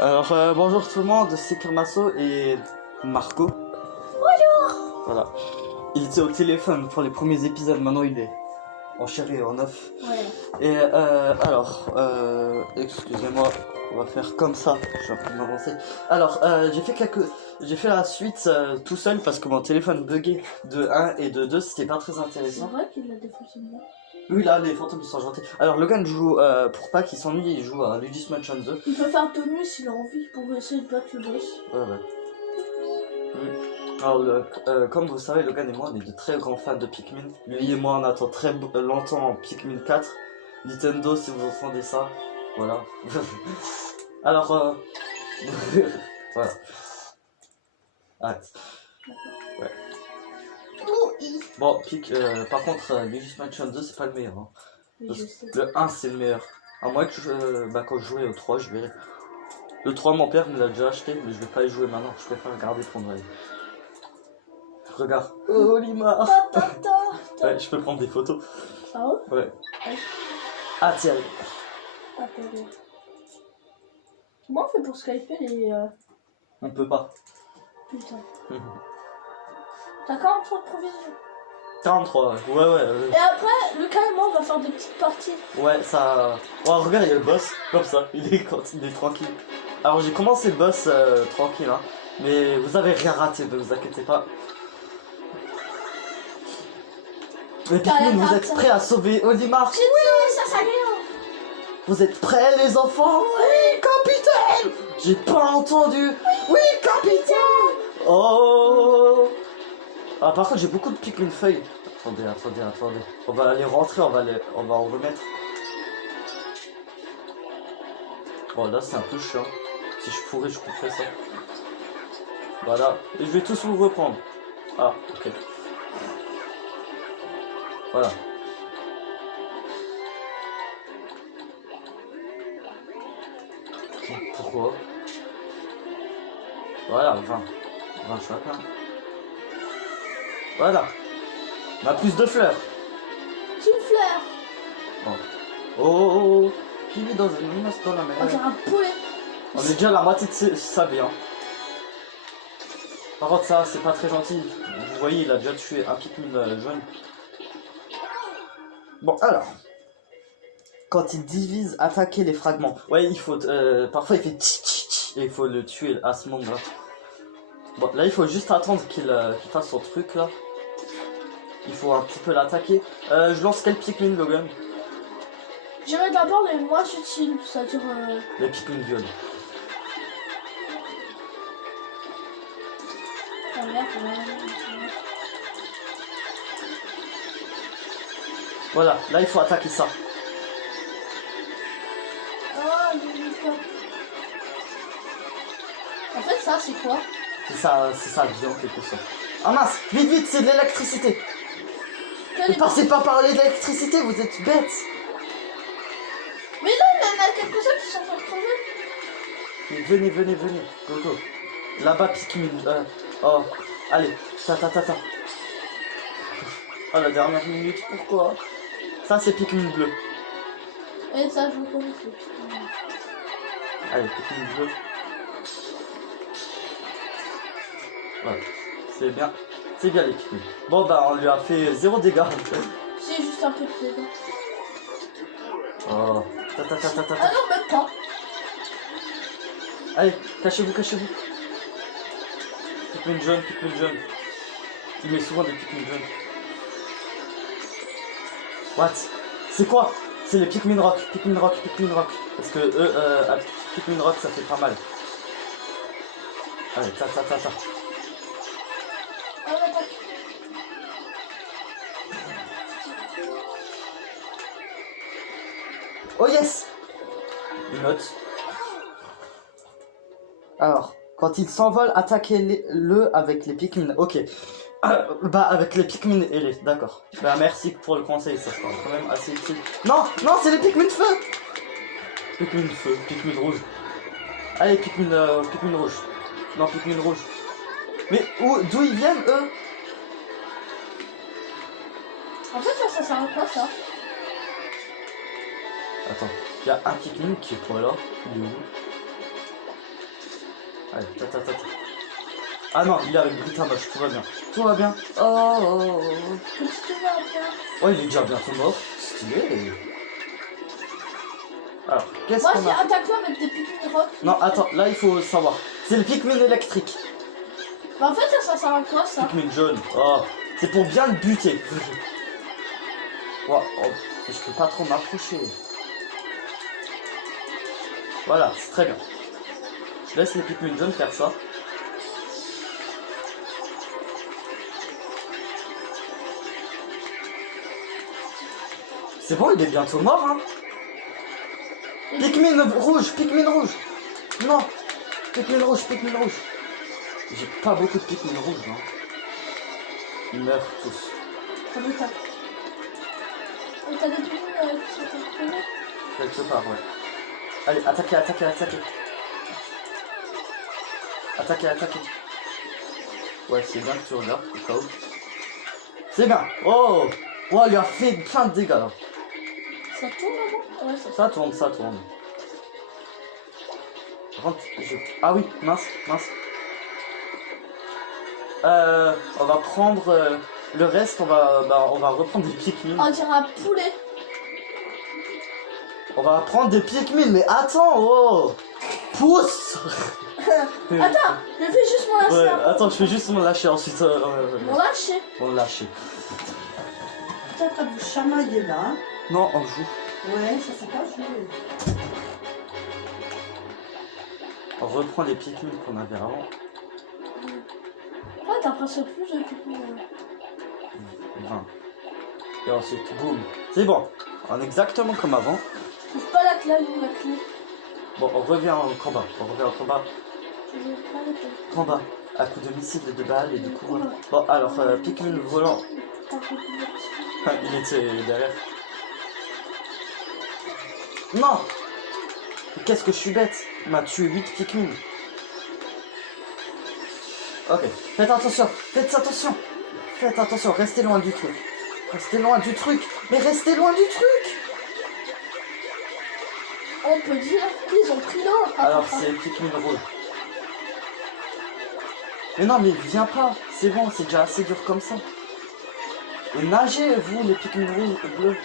Alors, bonjour tout le monde, c'est Kermasso et Marco. Bonjour. Voilà. Il était au téléphone pour les premiers épisodes, maintenant il est en chair et en œuf. Ouais. Et excusez-moi, on va faire comme ça, je suis en train de m'avancer. Alors, j'ai fait la suite tout seul parce que mon téléphone buguait de 1 et de 2, c'était pas très C'est intéressant. vrai qu'il a des fonctionnements. Oui, là, les fantômes ils sont gentils. Alors, Logan joue, pour pas qu'il s'ennuie, il joue à Luigi's Mansion 2. Il peut faire tenue s'il a envie pour essayer de battre le boss. Ouais. Alors, comme vous savez, Logan et moi, on est de très grands fans de Pikmin. Lui et moi, on attend très longtemps Pikmin 4. Nintendo, si vous entendez ça, voilà. Alors, voilà. Arrête. Ouais. Oui. Bon, par contre, Luigi's Mansion 2, c'est pas le meilleur. Hein. Oui, je sais. Le 1, c'est le meilleur. À moins que quand je jouais au 3, je verrai. Le 3, mon père me l'a déjà acheté, mais je vais pas y jouer maintenant. Je préfère le garder pour Noël. Regarde. Oh, Limar. Ouais, je peux prendre des photos. Ah ouais? Ouais. Ah, tiens. Attendez. Comment on fait pour skyper les... On peut pas. Putain. T'as 43 de provisions. 43, ouais. Et après, Lucas et moi, on va faire des petites parties. Ouais, ça... Oh, regarde, il y a le boss, comme ça. Il est tranquille. Alors, j'ai commencé le boss tranquille, hein. Mais vous avez rien raté, ne vous inquiétez pas. Mais Pikmin, vous êtes prêts à sauver Olimar? Oui, ça s'agréable. Vous êtes prêts, les enfants? Oui, capitaine! J'ai pas entendu. Oui, capitaine! Oh! Ah, par contre, j'ai beaucoup de Pikmin feuilles. Attendez. On va aller rentrer, on va en remettre. Bon, là, c'est un peu chiant. Si je pourrais, je couperais ça. Voilà. Et je vais tous vous reprendre. Ah, ok. Voilà. Pourquoi? Voilà, 20 chacun. Voilà. On a plus de fleurs. Team fleur. Bon. Oh, qui vit dans une menace dans la mer? On dirait un poulet. On est déjà à la moitié de sa vie, hein. Par contre, ça, c'est pas très gentil. Vous voyez, il a déjà tué un Pikmin jaune. Bon, alors. Quand il divise, attaquer les fragments. Ouais, il faut... parfois, il fait tch et il faut le tuer à ce moment-là. Bon, là, il faut juste attendre qu'il fasse son truc, là. Il faut un petit peu l'attaquer. Je lance quel Pikmin, Logan? J'irai d'abord les moins utiles, c'est-à-dire... Le Pikmin viol. Ah merde, Voilà, là, il faut attaquer ça. Ah, en fait, ça, c'est quoi? C'est ça le vie, en quelque sorte. Ah mince, vite, c'est de l'électricité. Ne passez pas par l'électricité, vous êtes bêtes. Mais non, mais il y en a quelques-uns qui sont en train de crever. Mais venez, go. Là-bas, Pikmin. Oh, allez, ta. Oh, la dernière minute, pourquoi? Ça, c'est Pikmin bleu. Et ça, je connais. Allez, Pikmin bleu. Voilà, c'est bien les Pikmin. Bon, bah, on lui a fait 0 dégâts. C'est juste un peu de dégâts. Oh, ta. Ah non, même pas. Allez, cachez-vous. Pikmin jaune. Il met souvent des Pikmin jaunes. What? C'est quoi? C'est les Pikmin rock. Parce que eux, Pikmin rock, ça fait pas mal. Allez, ta. Ah, attends. Oh yes! Une note. Alors, quand il s'envole, attaquez-le avec les Pikmin. Ok. Bah, avec les Pikmin ailés, d'accord. Bah, merci pour le conseil, ça sera quand même assez utile. Non, c'est les Pikmin feu! Pikmin rouge. Allez, Pikmin rouge. Non, Pikmin rouge. Mais d'où ils viennent, eux? En fait, ça sert à quoi, ça? Attends, il y a un Pikmin qui est pas là. Il est où? Allez, tata. Ah non, il est avec Britamoche, tout va bien. Tout va bien. Oh. Qu'est-ce que tu vas bien? Oh, il est déjà bientôt mort. Stylé. Alors, qu'est-ce Moi, qu'on j'ai a? attaqué avec des Pikmin rock. Non, attends, là il faut savoir. C'est le Pikmin électrique. Bah, en fait, ça sert à quoi ça? Pikmin jaune. Oh, c'est pour bien le buter. Wow, oh, je peux pas trop m'approcher. Voilà, c'est très bien. Je laisse les Pikmin jaunes faire ça. C'est bon, il est bientôt mort, hein. Pikmin rouge. Non, Pikmin rouge. J'ai pas beaucoup de Pikmin rouges, hein. Ils meurent tous. Ah, mais t'as des Pikmin qui sont tombés? Quelque part, ouais. Allez, attaquez. Attaquez. Ouais, c'est bien que tu regardes, au cas où. C'est bien. Oh, il lui a fait plein de dégâts, là. Ça tourne là-bas? Ouais, Ça tourne. Par contre, ah oui, mince. On va prendre le reste, on va reprendre des Pikmin. On dirait un poulet. On va prendre des Pikmin, mais attends, oh. Pousse. Attends, je fais juste mon lâcher. Ouais, attends, je fais juste mon lâcher ensuite. Mon lâcher. Peut-être à vous chamailler là. Hein. Non, on joue. Ouais, ça c'est pas joué. On reprend les Pikmin qu'on avait avant. Ouais, t'as presque plus de Pikmin. 20. Et ensuite, boum. C'est bon. On est exactement comme avant. Je trouve pas la clé. Bon, on revient au combat. Combat. À coup de missiles et de balles et de coups. Bon, alors, Pikmin volant. Il était derrière. Non! Qu'est-ce que je suis bête! Il m'a tué 8 Pikmin. Ok, faites attention! Restez loin du truc! Mais restez loin du truc! On peut dire qu'ils ont pris l'eau. Alors c'est Pikmin rouge. Mais non, mais viens pas! C'est bon, c'est déjà assez dur comme ça. Et nagez, vous, les Pikmin rouges et bleus.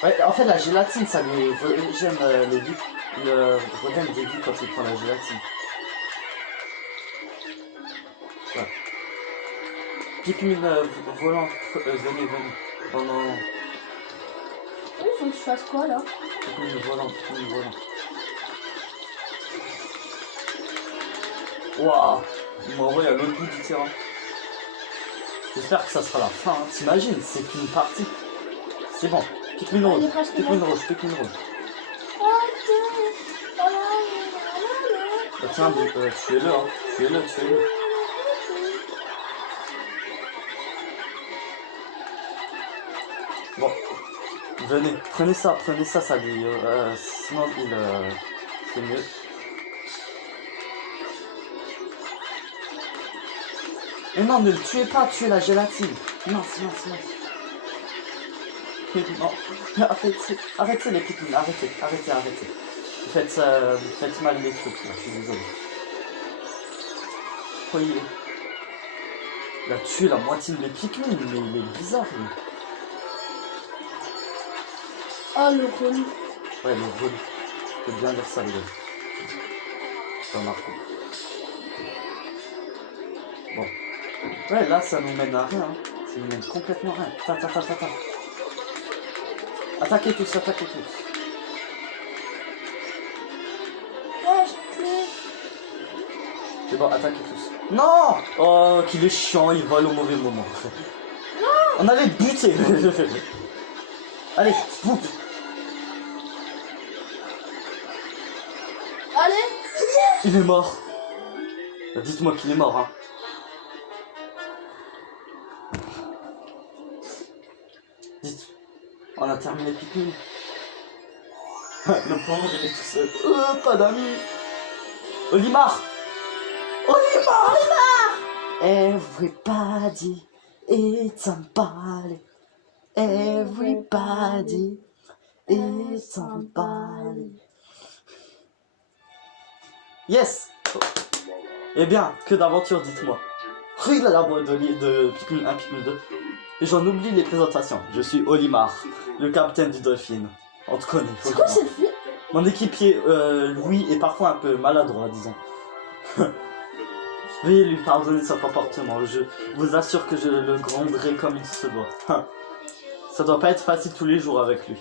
Ouais, en fait, la gélatine, ça lui régène les vies. Il redonne des vies quand il prend la gélatine. Ouais. Pikmin volant, venez. Oh non. Il faut que je fasse quoi là? Pikmin volant. Waouh, il m'a envoyé à l'autre bout du terrain. J'espère que ça sera la fin, hein. T'imagines, c'est qu'une partie. C'est bon. Pikmin rouge. Bah tiens, tuez-le, hein. Tuez-le. Bon, venez, prenez ça, ça lui... sinon, c'est mieux. Mais non, ne le tuez pas, tuez la gélatine. Non. Non, arrêtez les Pikmin, arrêtez. Vous faites mal les trucs, là, je suis désolé. Voyez. Il a tué la moitié de mes Pikmin, mais il est bizarre, lui. Oh, le relou. Ouais, le relou. Je peux bien dire ça, les gars. Ça marche. Bon. Ouais, là, ça nous mène à rien. Hein. Ça nous mène complètement à rien. Ta. Attaquez tous. C'est bon, attaquez tous. Non! Oh, qu'il est chiant, il vole au mauvais moment. Non! On allait le buter. Allez, boum. Allez! Il est mort. Dites-moi qu'il est mort, hein. Dites. On a terminé Pikmin. Le pauvre, il est tout seul. Pas d'amis. Olimar! Everybody, it's somebody. Everybody, et s'emballe. Yes. Eh bien, que d'aventure, dites-moi. Oui, la boîte de Pikmin 1, Pikmin 2. Et j'en oublie les présentations. Je suis Olimar, le capitaine du Dolphin. On te connaît. C'est quoi cette fille? Mon équipier, Louis, est parfois un peu maladroit, disons. Veuillez lui pardonner son comportement. Je vous assure que je le gronderai comme il se doit. Ça doit pas être facile tous les jours avec lui.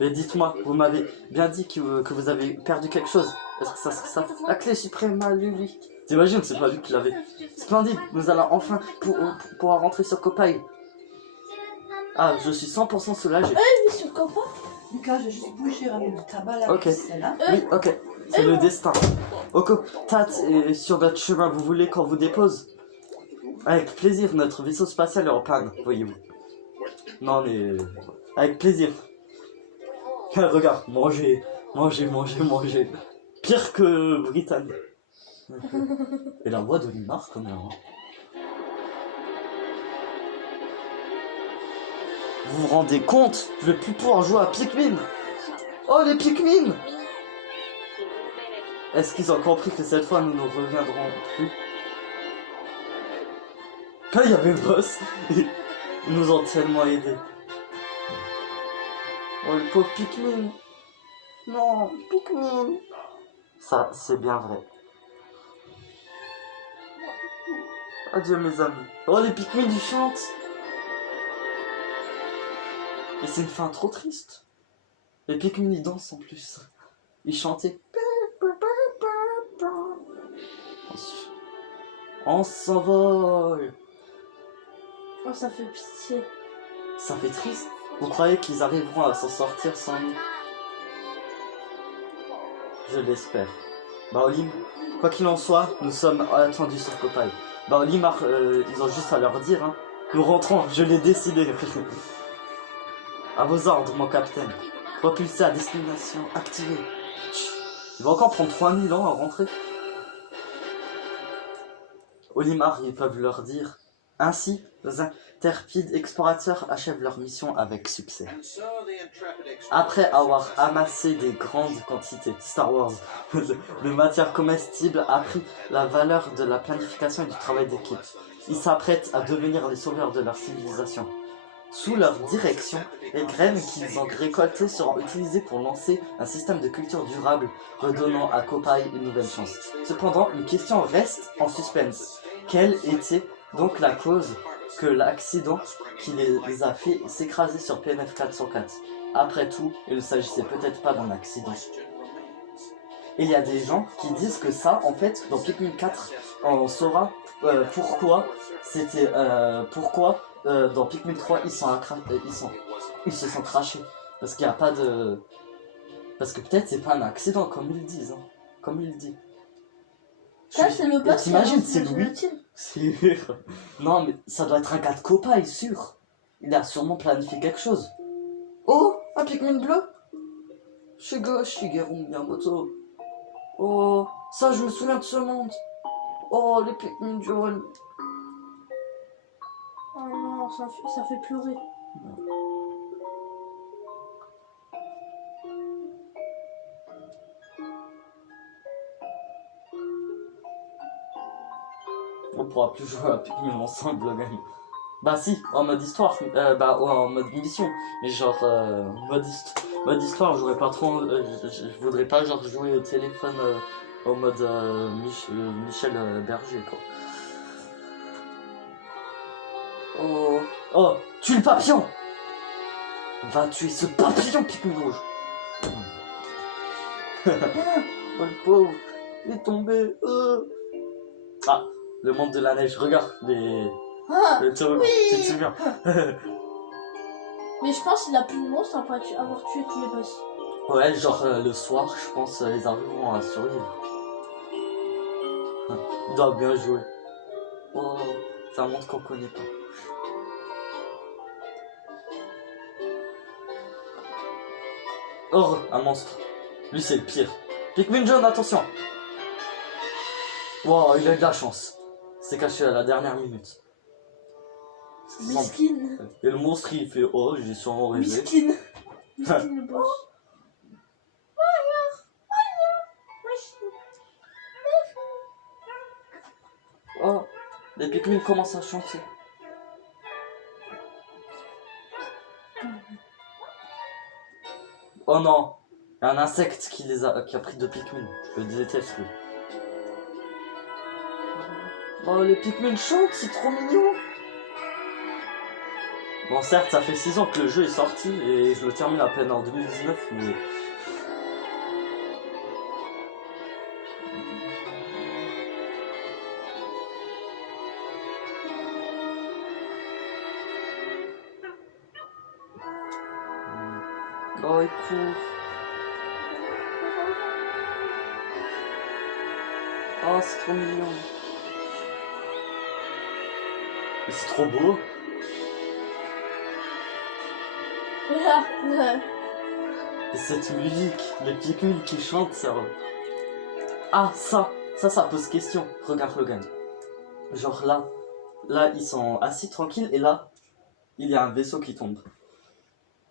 Mais dites-moi, vous m'avez bien dit que vous avez perdu quelque chose. Est-ce que ça serait ça? La clé suprême à lui. T'imagines, c'est pas lui qui l'avait. Splendide, nous allons enfin pouvoir rentrer sur Copaille. Ah, je suis 100% soulagé. Il est sur Copa? Lucas, je vais juste bouger, ramener du tabac là. Ok. C'est là. Oui, ok. C'est le destin. Oko, Tat est sur notre chemin. Vous voulez qu'on vous dépose? Avec plaisir, notre vaisseau spatial est en panne, voyez-vous. Non, mais... Avec plaisir. Regarde, manger. Pire que Britannie. Et la voix de Limar, quand même. Vous vous rendez compte? Je vais plus pouvoir jouer à Pikmin. Oh, les Pikmin! Est-ce qu'ils ont compris que cette fois, nous ne reviendrons plus? Quand il y avait le boss, ils nous ont tellement aidés. Oh, le pauvre Pikmin. Non, Pikmin. Ça, c'est bien vrai. Adieu, mes amis. Oh, les Pikmin, ils chantent. Et c'est une fin trop triste. Les Pikmin, ils dansent en plus. Ils chantaient. On s'envole. Oh, ça fait pitié. Ça fait triste. Vous croyez qu'ils arriveront à s'en sortir sans nous? Je l'espère. Baolim, quoi qu'il en soit, nous sommes attendus sur Copaille. Baolim, ils ont juste à leur dire, hein. Nous rentrons, je l'ai décidé. À vos ordres, mon capitaine. Propulsé à destination activée. Il va encore prendre 3000 ans à rentrer. Olimar, ils peuvent leur dire. Ainsi, les intrépides explorateurs achèvent leur mission avec succès. Après avoir amassé des grandes quantités Star Wars de matières comestibles, a appris la valeur de la planification et du travail d'équipe. Ils s'apprêtent à devenir les sauveurs de leur civilisation. Sous leur direction, les graines qu'ils ont récoltées seront utilisées pour lancer un système de culture durable, redonnant à Copaille une nouvelle chance. Cependant, une question reste en suspense. Quelle était donc la cause que l'accident qui les a fait s'écraser sur PNF 404? Après tout, il ne s'agissait peut-être pas d'un accident. Et il y a des gens qui disent que ça, en fait, dans Pikmin 4, on saura pourquoi c'était... pourquoi dans Pikmin 3, ils se sont crachés. Parce qu'il n'y a pas de... Parce que peut-être c'est pas un accident, comme ils disent. Hein. Comme ils disent. Ça, c'est le boss. T'imagines, c'est Louis. Sûr. Non, mais ça doit être un gars de Copaille, sûr. Il a sûrement planifié quelque chose. Oh, un Pikmin bleu. Shigeru Miyamoto. Oh, ça, je me souviens de ce monde. Oh, les Pikmin jaunes. Oh non, ça fait pleurer. On pourra plus jouer à Pikmin ensemble, le game. Bah si, en mode histoire, en mode mission. Mais genre, mode histoire, j'aurais pas trop... je voudrais pas genre jouer au téléphone en mode Michel Berger, quoi. Oh, tue le papillon! Va tuer ce papillon, Pikmin rouge! Oh le pauvre, il est tombé. Ah, le monde de la neige, regarde le truc, oui. tu te souviens? Mais je pense qu'il a plus de monstres après avoir tué tous les boss. Ouais, genre le soir, je pense les arriveront à survivre. Il doit bien jouer. Oh, c'est un monde qu'on connaît pas. Oh, un monstre. Lui, c'est le pire. Pikmin jaune, attention. Wow, il a eu de la chance. C'est caché à la dernière minute. Miskin. Et le monstre il fait oh, j'ai sûrement rêvé. Miskin. Miskin le boss. Oh, les Pikmin commencent à chanter. Oh non, il y a un insecte qui a pris 2 Pikmin. Je le déteste lui. Oh, les Pikmin chantent, c'est trop mignon. Bon, certes, ça fait 6 ans que le jeu est sorti et je le termine à peine en 2019, mais... Oh, il court. Oh, c'est trop mignon. Mais c'est trop beau. Et cette musique, les Pikmin qui chantent, ça... Ah, ça pose question. Regarde Logan. Genre là, ils sont assis tranquilles et là, il y a un vaisseau qui tombe.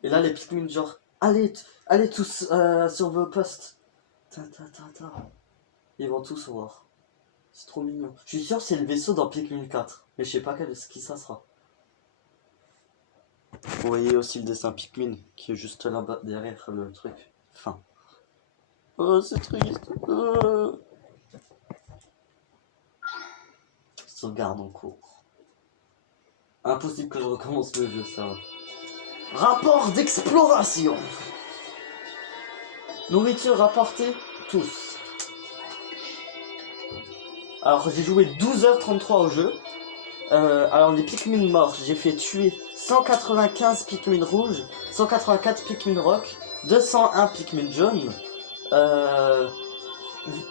Et là, les Pikmin, genre, allez tous sur vos postes. Ils vont tous voir. C'est trop mignon. Je suis sûr que c'est le vaisseau dans Pikmin 4. Mais je sais pas qui ça sera. Vous voyez aussi le dessin Pikmin qui est juste là-bas derrière le truc. Enfin. Oh, c'est triste. Sauvegarde en cours. Impossible que je recommence le jeu, ça va. Rapport d'exploration. Nourriture rapportée, tous. Alors j'ai joué 12h33 au jeu. Alors les Pikmin morts, j'ai fait tuer 195 Pikmin rouges, 184 Pikmin rock, 201 Pikmin jaunes,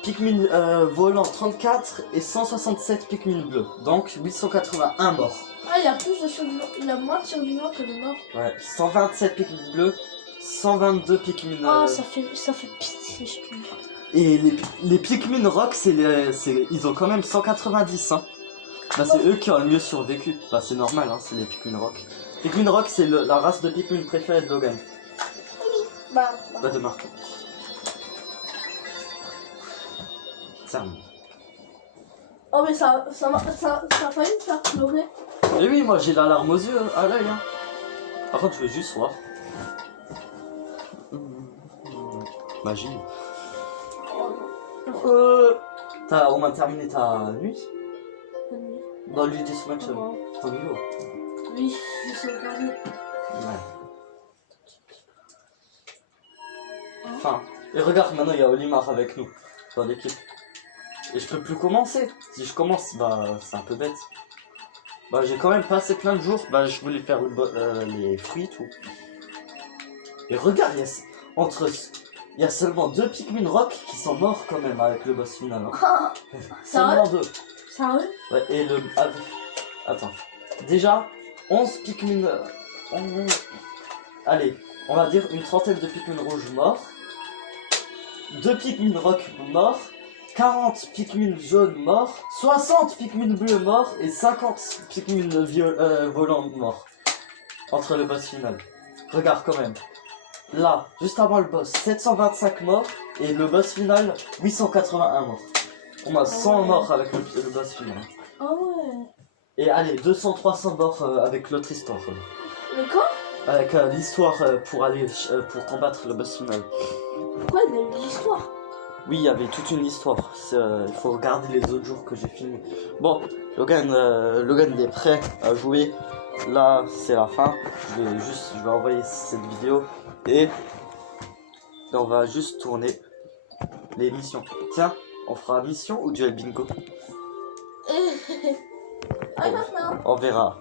Pikmin volant 34 et 167 Pikmin bleus. Donc 881 morts. Ah, il y a plus de survivants. Il y a moins de survivants que de morts. Ouais, 127 Pikmin bleus, 122 Pikmin... Ah, ça fait pitié, je peux dire. Et les Pikmin rock, ils ont quand même 190, hein. Bah c'est eux qui ont le mieux survécu. Bah c'est normal, hein, c'est les Pikmin rock. Pikmin rock, c'est la race de Pikmin préférée de Logan. Bah de Marco. Tiens. Oh, mais ça a failli me faire pleurer. Et oui, moi j'ai la larme aux yeux, à l'œil, hein. Par contre, je veux juste voir. Magie. T'as au moins terminé ta nuit? Dans le Luigi's Mansion. Trop mignon. Oui, je sais regarder. Ouais. Enfin, et regarde, maintenant il y a Olimar avec nous, dans l'équipe. Et je peux plus commencer. Si je commence, bah c'est un peu bête. Bah j'ai quand même passé plein de jours, bah je voulais faire les fruits tout. Et regarde, il y a seulement 2 Pikmin rock qui sont morts quand même avec le boss final. Hein. Seulement 2. Sérieux? Ouais, et le... Attends. Déjà, 11 Pikmin... Allez, on va dire une trentaine de Pikmin rouges morts. 2 Pikmin rock morts. 40 Pikmin jaunes morts. 60 Pikmin bleus morts. Et 50 Pikmin volants morts. Entre le boss final. Regarde quand même. Là, juste avant le boss, 725 morts. Et le boss final, 881 morts. On a 100 morts avec le boss final. Ah ouais. Et allez, 200-300 morts avec l'autre histoire. Le quoi? Avec l'histoire pour combattre le boss final. Pourquoi il y a eu l'histoire? Oui, il y avait toute une histoire. Il faut regarder les autres jours que j'ai filmé. Bon, Logan il est prêt à jouer. Là, c'est la fin. Je vais envoyer cette vidéo. Et on va juste tourner les missions. Tiens, on fera mission ou duel bingo? On verra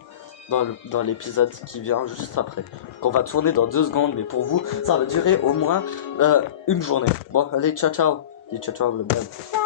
dans l'épisode qui vient juste après. Qu'on va tourner dans 2 secondes, mais pour vous, ça va durer au moins une journée. Bon, allez, ciao ciao. Dis ciao ciao le bled. Ciao.